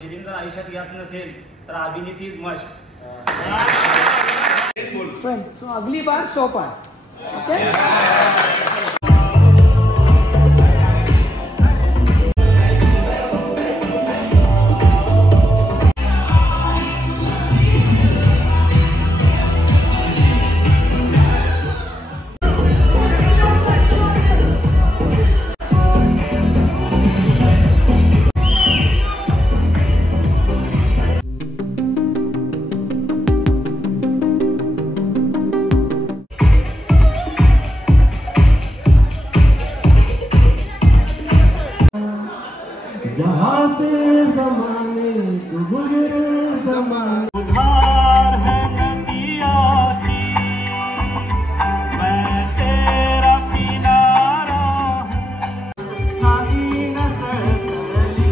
जर आयुष्यात घ्यायचं नसेल तर अभिनेती इज मस्ट. सो अगली बार 100 पार. ओके. जहाँ से ज़माने तो गुज़रे ज़माने उधार है नदिया की मैं तेरा किनारा नादी नसली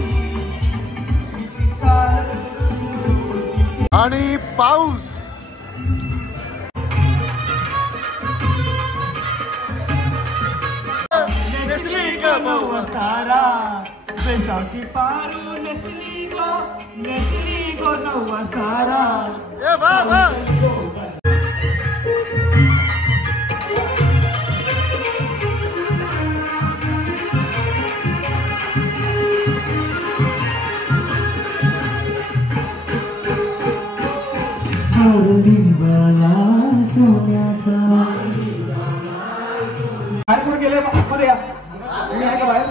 आणि पाऊस. नसली गमवा सारा बैसाखी पारू नसली गो नवा सारा. ए बाबा सोन्याचा बाहेर कुठे गेले? मध्ये या. तुम्ही आहे का बाहेर?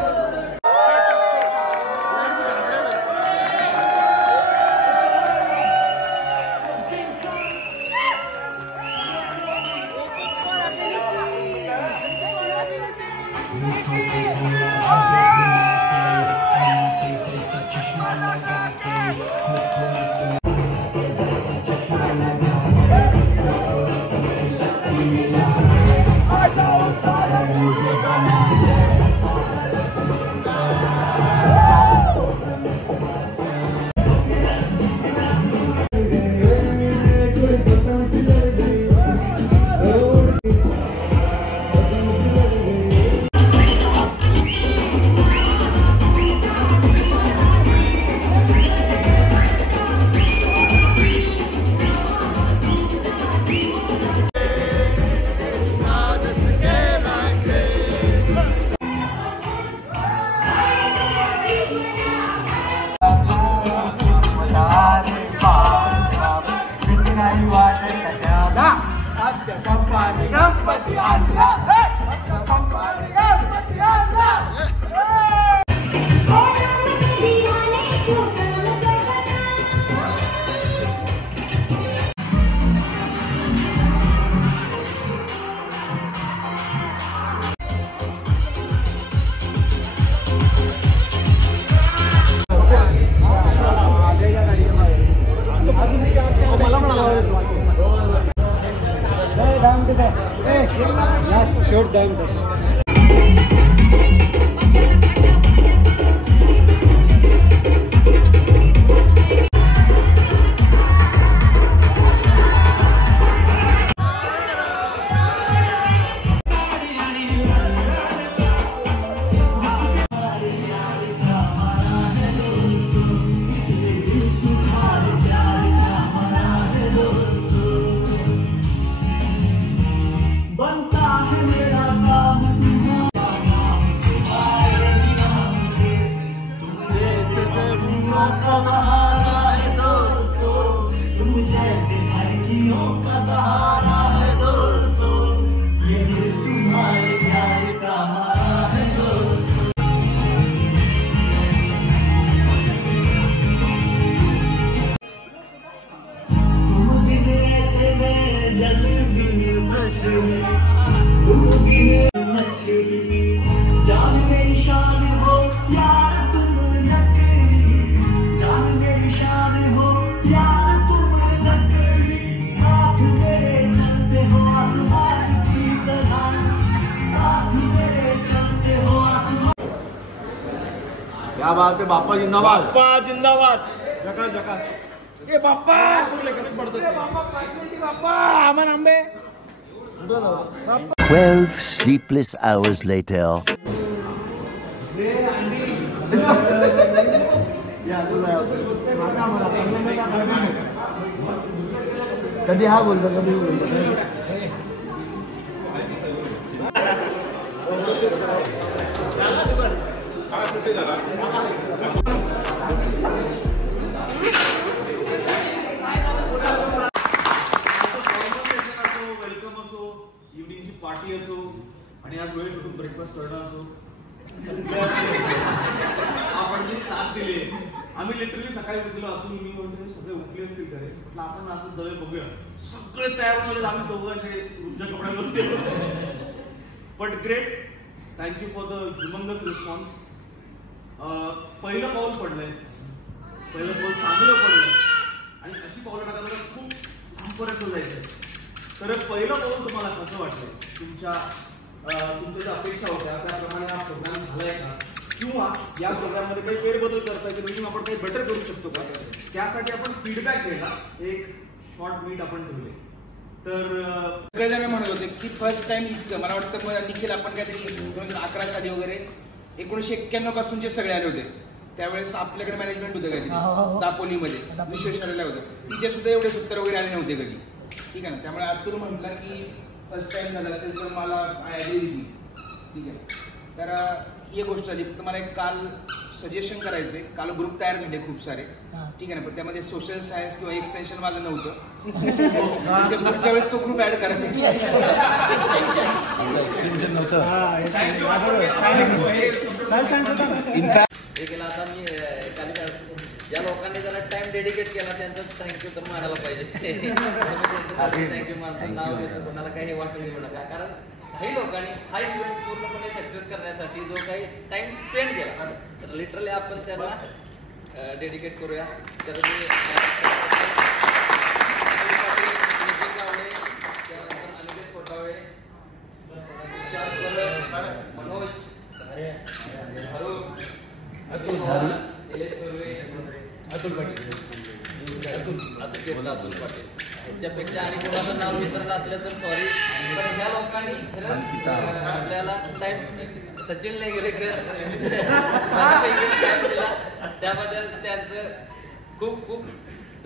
गणपती आणला. गणपती आणला. Short down. जान मेरी शान हो यार तुम नकली, जान मेरी शान हो यार तुम नकली, साथ मेरे चलते हो आसमान की तरह, साथ मेरे चलते हो आसमान. क्या बात है. बाप्पा जिंदाबाद. बाप्पा जिंदाबाद. जकास जकास. ए बाप्पा कुठले कनेक्ट पडतात. बाप्पा आमन आंबे. 12 sleepless hours later. या कधी हा बोलतो कधी बोलतो वेलकम असो, इव्हनिंगची पार्टी असो आणि आज वेळ करून ब्रेकफास्ट करणं असो, आपण जी साथ दिली. आम्ही लिटरली सकाळी उठलो असून मी वगैरे सगळे उठले असतील घरी, म्हटलं आपण असं जवळ बघूया. सगळे तयार होऊन आम्ही चौघ असे तुमच्या कपड्यांवरती. But great, thank you for the humongous response. पहिलं पाऊल पडलंय, पहिलं पाऊल चांगलं पडलंय आणि अशी पावलं टाकायला खूप लांबपर्यंत जायचंय. तर पहिलं पाऊल तुम्हाला कसं वाटतंय? तुमच्या ज्या अपेक्षा होत्या त्याप्रमाणे हा प्रोग्राम झालाय का, किंवा या प्रोग्राममध्ये काही फेरबदल करता येईल, म्हणजे आपण काही बेटर करू शकतो का? त्यासाठी आपण फीडबॅक घ्यायला एक शॉर्ट मीट आपण ठेवले. तर सगळेजण म्हणत होते की फर्स्ट टाइम इतकं मला वाटतं निखिल आपण काहीतरी 2011 साली वगैरे 1991 पासूनचे सगळे आले होते. त्यावेळेस आपल्याकडे मॅनेजमेंट होतं काहीतरी दापोलीमध्ये विश्वेश्वरला होतं, तिथे सुद्धा एवढे 70 वगैरे आले नव्हते कधी. ठीक आहे ना. त्यामुळे अतुल म्हटलं की फर्स्ट टाइम झालं असेल तर मला ठीक आहे. तर ही गोष्ट झाली. फक्त मला एक काल सजेशन करायचंय. काल ग्रुप तयार झाले खूप सारे, ठीक आहे ना, पण त्यामध्ये सोशल सायन्स किंवा एक्सटेन्शन माझं नव्हतं. पुढच्या वेळेस तो ग्रुप ऍड करायचा. हे केलं आता मी ज्या लोकांनी जरा टाइम डेडिकेट केला त्यांचं थँक्यू तर मानायला पाहिजे. थँक्यू मानतो, नाव घेतो, कोणाला काही वाटून घेऊ नका. कारण काही लोकांनी हा इव्हेंट पूर्णपणे सक्सेस करण्यासाठी जो काही टाइम स्पेंड केला, तर लिटरली आपण त्यांना डेडिकेट करूया. तर मी अनिकेत कोटावळे, मनोज अतुल पाटील, ह्याच्यापेक्षा आणि कोणाचं नाव विसरलं असलं तर सॉरी. पण ह्या लोकांनी खरंच आपल्याला टाइम सचिन नेगरेकर टाइम दिला, त्याबद्दल त्यांचं खूप खूप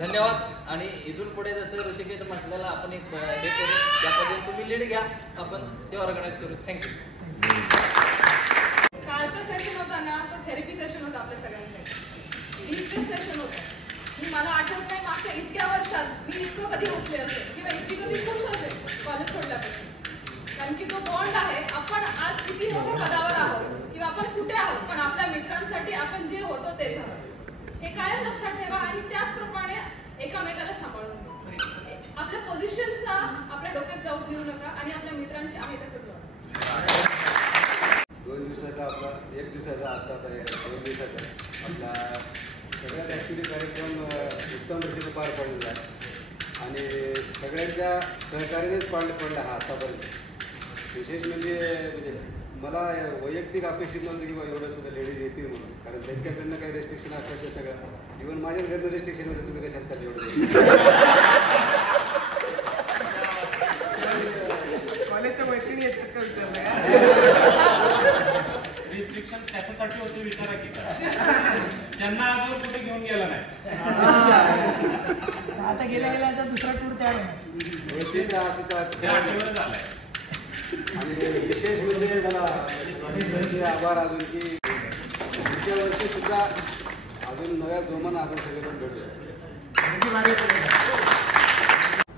धन्यवाद. आणि इथून पुढे जसं ऋषिकेश म्हटलेलं आपण एक हे करू, त्या पद्धतीने तुम्ही लीड घ्या, आपण ते ऑर्गनाईज करू. थँक्यू. कालचं सेशन होता ना, तो थेरपी सेशन होता आपल्या सगळ्यांसाठी. डिस्ट्रेस सेशन होतं. मला आठवत नाही मागच्या इतक्या वर्षात मी इतकं कधी हसले असेल किंवा इतकी कधी खुश असेल कॉलेज सोडल्यापासून. कारण की तो बॉन्ड आहे. आपण आज किती मोठ्या पदावर आहोत किंवा आपण कुठे आहोत, पण आपल्या मित्रांसाठी आपण जे होतो तेच आहोत. हे कायम लक्षात ठेवा आणि त्याचप्रमाणे एकामेकाला सांभाळून घ्या. आपल्या पोझिशनचा आपल्या डोक्यात जाऊ देऊ नका आणि आपल्या मित्रांशी आहे तसंच वागा. 2 दिवसाचा आपला 1 दिवसाचा आता 2 दिवसाचा आपला सगळ्यात ॲक्च्युली कार्यक्रम उत्तम रीतीने पार पडलेला आहे आणि सगळ्यांच्या सहकार्यानेच पार पडला हा आतापर्यंत. विशेष म्हणजे मला वैयक्तिक अपेक्षित नव्हतं की एवढं सुद्धा लेडीज येतील म्हणून, कारण त्यांच्याकडनं काही रेस्ट्रिक्शन असतात ते सगळं. इव्हन माझ्या घरनं रेस्ट्रिक्शन होतं, तुम्ही कशात चालले एवढं. कॉलेजच्या मैत्रिणी येतात का विचारलं? रिस्ट्रिक्शन त्याच्यासाठी होते विचारा की त्यांना अजून कुठे घेऊन गेला नाही. आता गेल्या दुसरा टूर तयार झालाय. आणि विशेष म्हणजे मला आभार अजून की पुढच्या वर्षी सुद्धा अजून नव्या जोमानं आपण सगळेजण भेटूया.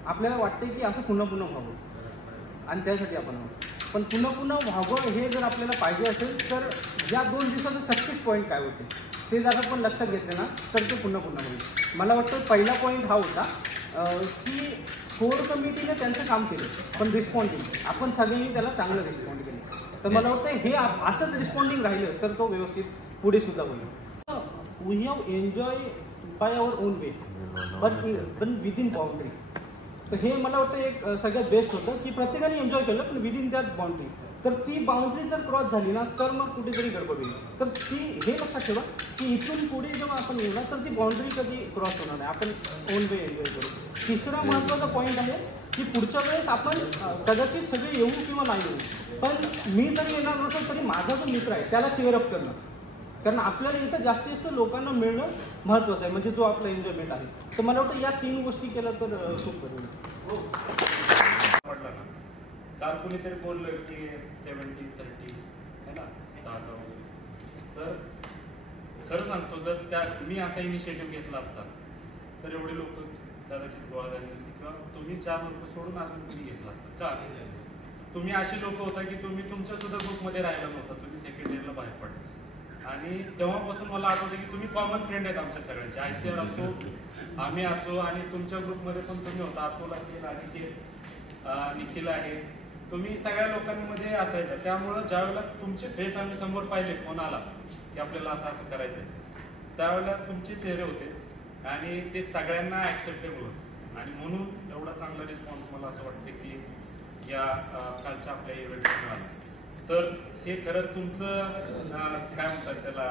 आपल्याला वाटतंय की असं पुन्हा पुन्हा व्हावं आणि त्यासाठी आपण पण पुन्हा पुन्हा व्हावं हे जर आपल्याला पाहिजे असेल तर या 2 दिवसाचं सक्सेस पॉईंट काय होते ते जर आपण लक्षात घेतलं ना तर ते पुन्हा पुन्हा होईल. मला वाटतं पहिला पॉईंट हा होता की कोर कमिटीने त्यांचं काम केलं पण रिस्पॉन्डिंग आपण सगळ्यांनी त्याला चांगलं रिस्पॉन्ड केलं. तर मला वाटतं हे असंच रिस्पॉन्डिंग राहिलं तर तो व्यवस्थित पुढे सुद्धा होईल. We have enjoy by our own way पण विदिन बाउंड्री. तर हे मला वाटतं एक सगळ्यात बेस्ट होतं की प्रत्येकाने एन्जॉय केलं पण विदिन दॅट बाउंड्री. तर ती बाउंड्री जर क्रॉस झाली ना तर मग कुठेतरी गडबड होईल. तर ती हे लक्षात ठेवा की इथून पुढे जेव्हा आपण येऊ ना तर ती बाउंड्री कधी क्रॉस होणार नाही. आपण ओन वे एन्जॉय करू. तिसरा महत्त्वाचा पॉईंट आहे की पुढच्या वेळेस आपण कदाचित सगळे येऊ किंवा नाही येऊ पण मी जरी येणार नसेल तरी माझा जो मित्र आहे त्याला चेअर अप करणं कारण आपल्याला इथं जास्तीत जास्त लोकांना मिळणं महत्त्वाचं आहे, म्हणजे जो आपला एन्जॉयमेंट आहे. तर मला वाटतं या 3 गोष्टी केल्या तर खूप बरं. म्हटलं ना, काल कुणीतरी बोललं की 70-30 है ना, 10 तर खरं सांगतो, जर मी असा इनिशिएटिव्ह घेतला असता तर एवढे लोक कदाचित गोळा झाले नसते, किंवा तुम्ही 4 लोक सोडून अजून कुणी घेतला असतं. का तुम्ही अशी लोक होता की तुम्ही तुमच्या सुद्धा ग्रुपमध्ये राहिला नव्हता, तुम्ही सेकंड इयरला बाहेर पडले. आणि तेव्हापासून मला आठवतं की तुम्ही कॉमन फ्रेंड आहेत आमच्या सगळ्यांचे. ICR असो, आम्ही असो, आणि तुमच्या ग्रुपमध्ये पण तुम्ही होता, अतुल असेल, अनिकेत, निखिल आहे, तुम्ही सगळ्या लोकांमध्ये असायचा. त्यामुळं ज्यावेळेला तुमचे फेस आम्ही समोर पाहिले कोणाला की आपल्याला असं असं करायचं आहे, त्यावेळेला तुमचे चेहरे होते आणि ते सगळ्यांना ॲक्सेप्टेबल होते. आणि म्हणून एवढा चांगला रिस्पॉन्स मला असं वाटतं की या कालच्या आपल्या इव्हेंटला मिळाला. तर हे खरंच तुमचं काय म्हणतात त्याला,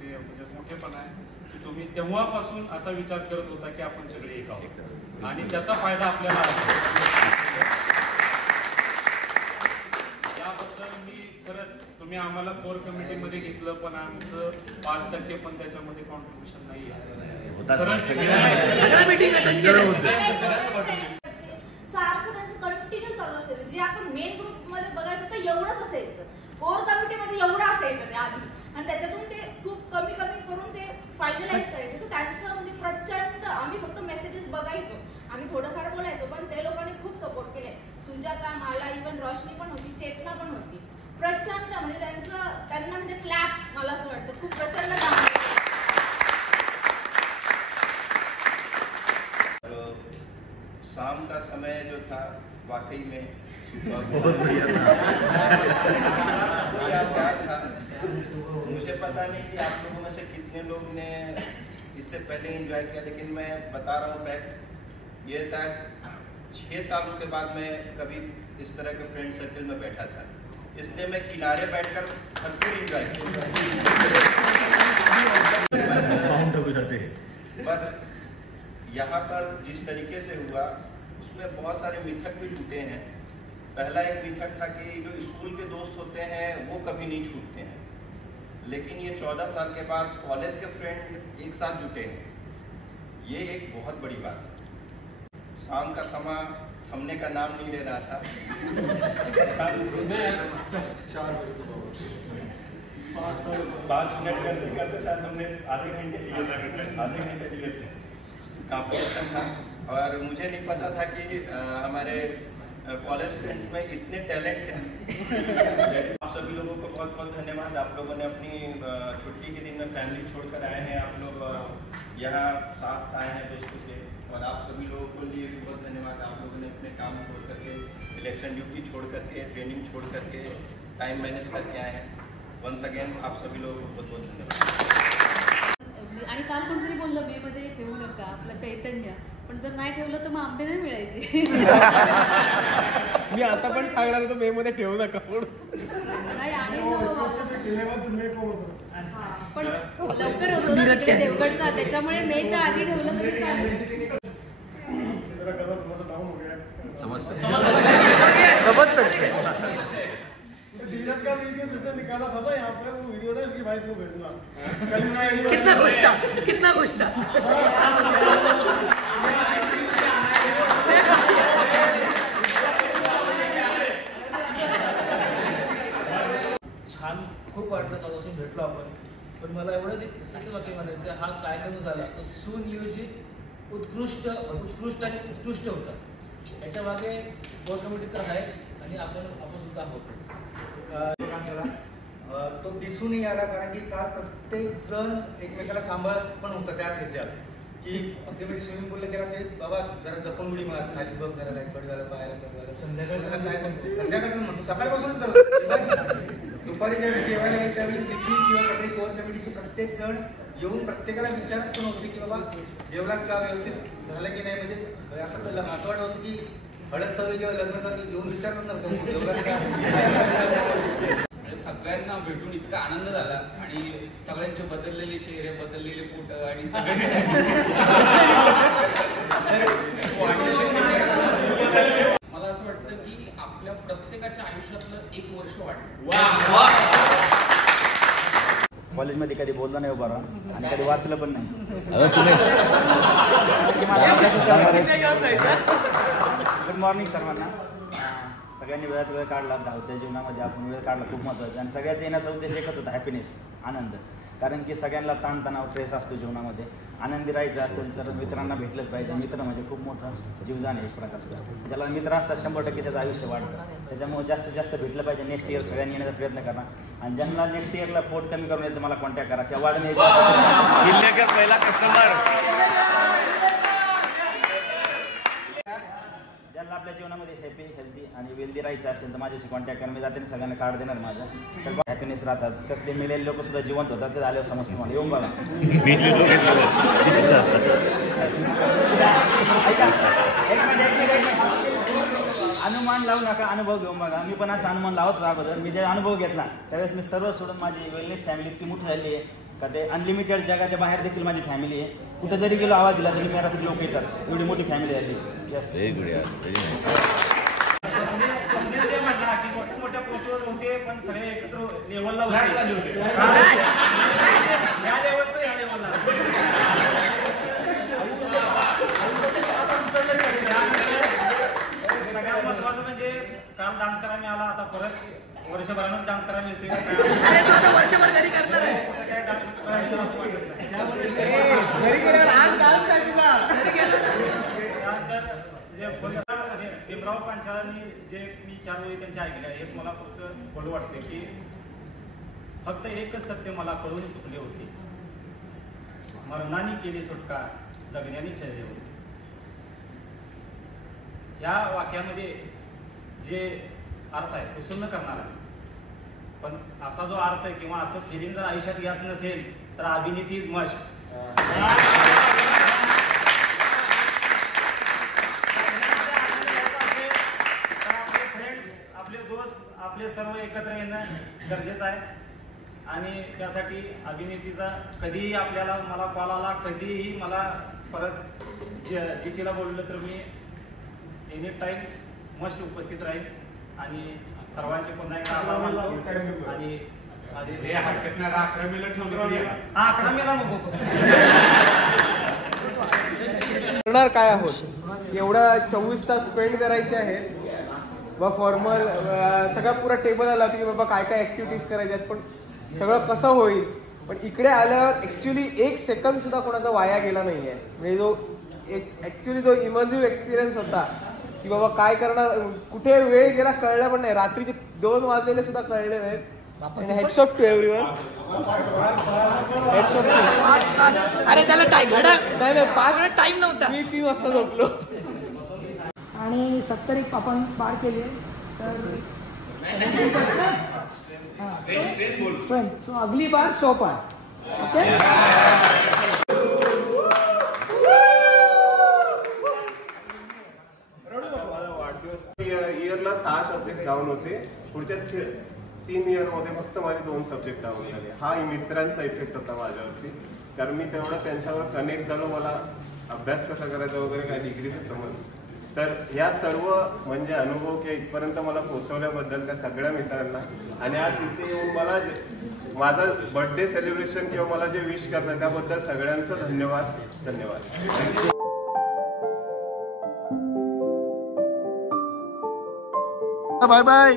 ते म्हणजे मोठेपण आहे की तुम्ही तेव्हापासून असा विचार करत होता की आपण सगळे एक आहोत आणि त्याचा फायदा आपल्याला याबद्दल मी खरंच, तुम्ही आम्हाला कोर कमिटीमध्ये घेतलं पण आमचं 5% पण त्याच्यामध्ये कॉन्ट्रीब्युशन नाही आहे. सारखं त्यांचं कंटिन्यू चालू असायचं. जे आपण मेन ग्रुप मध्ये बघायचं तर एवढंच असायचं, कोर कमिटीमध्ये एवढं असायचं ते आधी, आणि त्याच्यातून ते खूप कमी करून ते फायनलाइज करायचे. तर त्यांचं म्हणजे प्रचंड, आम्ही फक्त मेसेजेस बघायचो, आम्ही थोडंफार बोलायचो, पण ते लोकांनी खूप सपोर्ट केले. सुजाता, मला, इव्हन रोशनी पण होती, चेतना पण होती. प्रचंड म्हणजे त्यांना म्हणजे क्लॅप्स, मला असं वाटतं खूप प्रचंड काम. शाम का समय जो था वाकई में बहुत बढ़िया था. मुझे पता नहीं कि आप लोगों में से कितने लोग ने इससे पहले एंजॉय किया, लेकिन मैं बता रहा हूँ फैक्ट, ये शायद 6 सालों के बाद मैं कभी इस तरह के फ्रेंड सर्कल में बैठा था, इसलिए मैं किनारे बैठकर भरपूर एंजॉय किया. यहाँ पर जिस तरीके से हुआ उसमें बहुत सारे मिथक भी टूटे हैं. पहला एक मिथक था कि जो स्कूल के दोस्त होते हैं वो कभी नहीं छूटते हैं, लेकिन ये 14 साल के बाद कॉलेज के फ्रेंड एक साथ जुटे हैं, ये एक बहुत बड़ी बात है. शाम का समय थमने का नाम नहीं ले रहा था. 5 मिनट करते करते शायद हमने आधे घंटे लिए थे. काफी अच्छा था, और मुझे नहीं पता था कि हमारे कॉलेज फ्रेंड्स में इतने टैलेंट हैं. आप सभी लोगों को बहुत बहुत धन्यवाद. आप लोगों ने अपनी छुट्टी के दिन में फैमिली छोड़कर आए हैं, आप लोग यहाँ साथ आए हैं दोस्तों के, और आप सभी लोगों को लिए भी बहुत धन्यवाद. आप लोगों ने अपने काम छोड़ करके, इलेक्शन ड्यूटी छोड़ करके, ट्रेनिंग छोड़ करके, टाइम मैनेज करके आए हैं. वंस अगेन आप सभी लोगों को बहुत बहुत धन्यवाद. आणि काल कोणतरी बोललं मे मध्ये ठेवू नका आपलं चैतन्य, पण जर नाही ठेवलं तर मग आंबे नाही मिळायचे. मी आता पण सांगणार होतो मे मध्ये ठेवू नका नाही, आणि पण लवकर होतो ना तिकडे देवगडचा, त्याच्यामुळे मेच्या आधी ठेवलं तरी काय. धीरज का वीडियो जिसने निकाला था ना यहाँ पे, वो वीडियो था इसकी वाइफ को भेजना. कितना खुश था, कितना खुश था. छान, खूप वाटलं चौघांशी भेटलो आपण. पण मला एवढंच एक साखर वाक्य म्हणायचं, हा कार्यक्रम झाला तो सुनियोजित, उत्कृष्ट आणि उत्कृष्ट होता. याच्या मागे कोर कमिटी तर आहेच आणि आपण सुद्धा आहोतच. तो दिसूनही आला, कारण की काल प्रत्येक जण एकमेकाला सांभाळत पण होतं त्याच ह्याच्यात, की अगदी म्हणजे स्विमिंग पूलला गेला तरी बाबा जरा जपून उडी मार, खाली बघ, जरा लाईट कट झालं, पाहायला कट झालं, संध्याकाळचं काय सांगतो, संध्याकाळचं म्हणतो, सकाळपासूनच करतो. दुपारी जेवायला यायच्या वेळी किंवा सगळी कोर कमिटीचे प्रत्येक जण येऊन प्रत्येकाला विचारत पण होते की बाबा जेवलाच का, व्यवस्थित झालं की नाही. म्हणजे असं वाटत होतं की हळद सवयी किंवा लग्न सवयी येऊन विचारत नव्हतं जेवलाच का. सगळ्यांना भेटून इतका आनंद झाला, आणि सगळ्यांचे बदललेले चेहरे, बदललेले पोट, आणि मला असं वाटतं की आपल्या प्रत्येकाच्या आयुष्यातलं एक वर्ष वाढलं. कॉलेजमध्ये कधी बोललो नाही उभा राहून आणि कधी वाचलं पण नाही. गुड मॉर्निंग सर्वांना. सगळ्यांनी वेळात वेळ काढला. धावत्या जीवनामध्ये आपण वेळ काढला खूप महत्त्वाचं. आणि सगळ्याचा येण्याचा उद्देश एकच होता, हॅपीनेस, आनंद. कारण की सगळ्यांना ताणतणाव स्ट्रेस असतो जीवनामध्ये. आनंदी राहायचं असेल तर मित्रांना भेटलंच पाहिजे. मित्र म्हणजे खूप मोठं जीवदान आहे एक प्रकारचं. ज्याला मित्र असतात 100% त्याचं आयुष्य वाढतं. त्याच्यामुळे जास्तीत जास्त भेटलं पाहिजे. नेक्स्ट इयर सगळ्यांनी येण्याचा प्रयत्न करा. आणि ज्यांना नेक्स्ट इयरला पोट कमी करून येतं मला कॉन्टॅक्ट करा किंवा वाढून यायचं पहिला कस्टमर. ज्यांना आपल्या जीवनामध्ये हॅपी, हेल्दी आणि वेल्दी राहायचं असेल तर माझ्याशी कॉन्टॅक्ट करा. मी जाते सगळ्यांना कार्ड देणार माझं. तर हॅपीनेस राहतात. कसले मेलेले लोक सुद्धा जिवंत होतात. ते आल्यावर समजतं मला. येऊन बघा. अनुमान लावू नका, अनुभव घेऊन बघा. मी पण असं अनुमान लावत होता अगोदर. मी जे अनुभव घेतला त्यावेळेस मी सर्व सोडून माझी वेलनेस फॅमिली इतकी मोठी झाली आहे का ते अनलिमिटेड जगाच्या बाहेर देखील माझी फॅमिली आहे. कुठं जरी गेलो आवाज दिला तरी घरातील लोक येतात. एवढी मोठी फॅमिली झाली. मोठ्या पोस्टवर होते पण सगळे एकत्र लेवलला होते. या लेवलचं या लेवलला सगळ्यात महत्वाचं म्हणजे काल डान्स करायला मिळाला. आता परत वर्षभरानंच डान्स करायला मिळते. वर्षभर घरी करणार आहे. काय डान्स करायचं असं वाटत नाही. भीमराव पांचाळांनी जे मी 4 वेळी त्यांचे ऐकले हेच मला फक्त बोलू वाटते की फक्त एकच सत्य मला कळून चुकले होते. मरणाने केली सुटका, जगण्याने छळले होते. ह्या वाक्यामध्ये जे अर्थ आहे तो सुन्न करणार आहे. पण असा जो अर्थ आहे किंवा असं फिलिंग जर आयुष्यात घ्यायचं नसेल तर अभिनेती इज मस्ट. आपले सर्व एकत्र येणं गरजेचं आहे. आणि त्यासाठी अभिनेतीचा कधीही आपल्याला मला कॉल आला, कधीही मला परत जीटीला बोललं तर मी एनी टाईम मस्ट उपस्थित राहील. आणि सर्वांचे पुन्हा एकदा आभार मानतो. आणि 11 मेला नको करणार काय आहोत. एवढा 24 तास स्पेंड करायचे आहेत. व फॉर्मल सगळा पुरा टेबल आला की बाबा काय काय ऍक्टिव्हिटीज करायच्या आहेत. पण सगळं कसं होईल. पण इकडे आल्यावर ऍक्च्युली 1 सेकंद सुद्धा कोणाचा वाया गेला नाहीये. म्हणजे जो ऍक्च्युली जो इमर्सिव्ह एक्सपिरियन्स होता की बाबा काय करणार, कुठे वेळ गेला कळलं पण नाही. रात्रीचे 2 वाजलेले सुद्धा कळले नाहीत. Heads off to everyone. Heads off. अरे त्याला नाही 5 टाइम नव्हता. मी 3 वाजता झोपलो. आणि 70 एक आपण पार केले तर सो अगली बार 100 पार. ओके. इयरला 6 सब्जेक्ट डाऊन होते. पुढच्या 3 इयरमध्ये फक्त माझे 2 सब्जेक्ट डाऊन झाले. हा मित्रांचा इफेक्ट होता माझ्यावरती. कारण मी तेवढं त्यांच्यावर कनेक्ट झालो. मला अभ्यास कसा करायचा वगैरे काय डिग्रीचं समजलं. तर ह्या सर्व म्हणजे अनुभव किंवा इथपर्यंत मला पोहोचवल्याबद्दल त्या सगळ्या मित्रांना आणि आज इथे येऊन मला माझा बर्थडे सेलिब्रेशन किंवा मला जे विश करतात त्याबद्दल सगळ्यांचं धन्यवाद. धन्यवाद. Bye bye.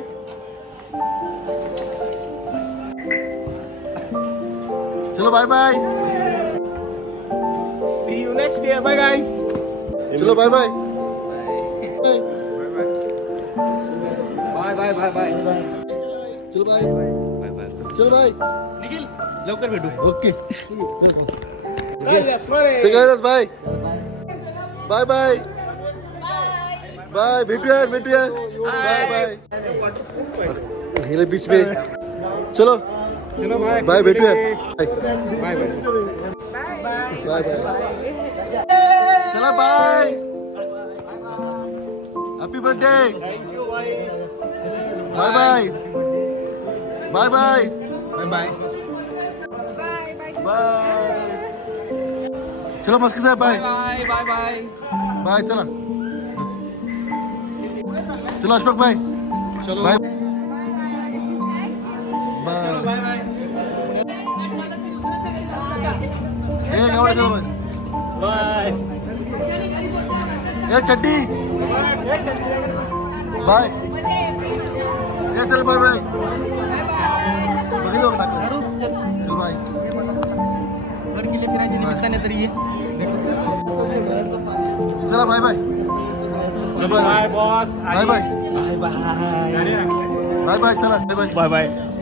चलो bye bye. See you next year. Bye guys. चलो bye bye. Bye bye bye bye. चलो बाय बाय बाय. चलो बाय. निखिल लवकर भेटू. Okay. Bye bye bye bye bye. भेटूया. Bye bye. गेले बीच में. चलो बाय बाय. भेटूया. Bye bye bye bye. चला bye. Happy birthday. Bye bye. Bye bye. Bye bye bye. चलो मस्की साहेब bye bye bye bye bye. चला चलो अशफाक बाय. चलो बाय बाय बाय. एवढं चला बाय एक चड्डी बाय ये चल बाय बाय बघितलं का चल बाय गडकिल्ले फिरायच्या निमित्ताने तरी ये चला bye bye bye boss bye bye bye bye चला बाय बाय बाय बाय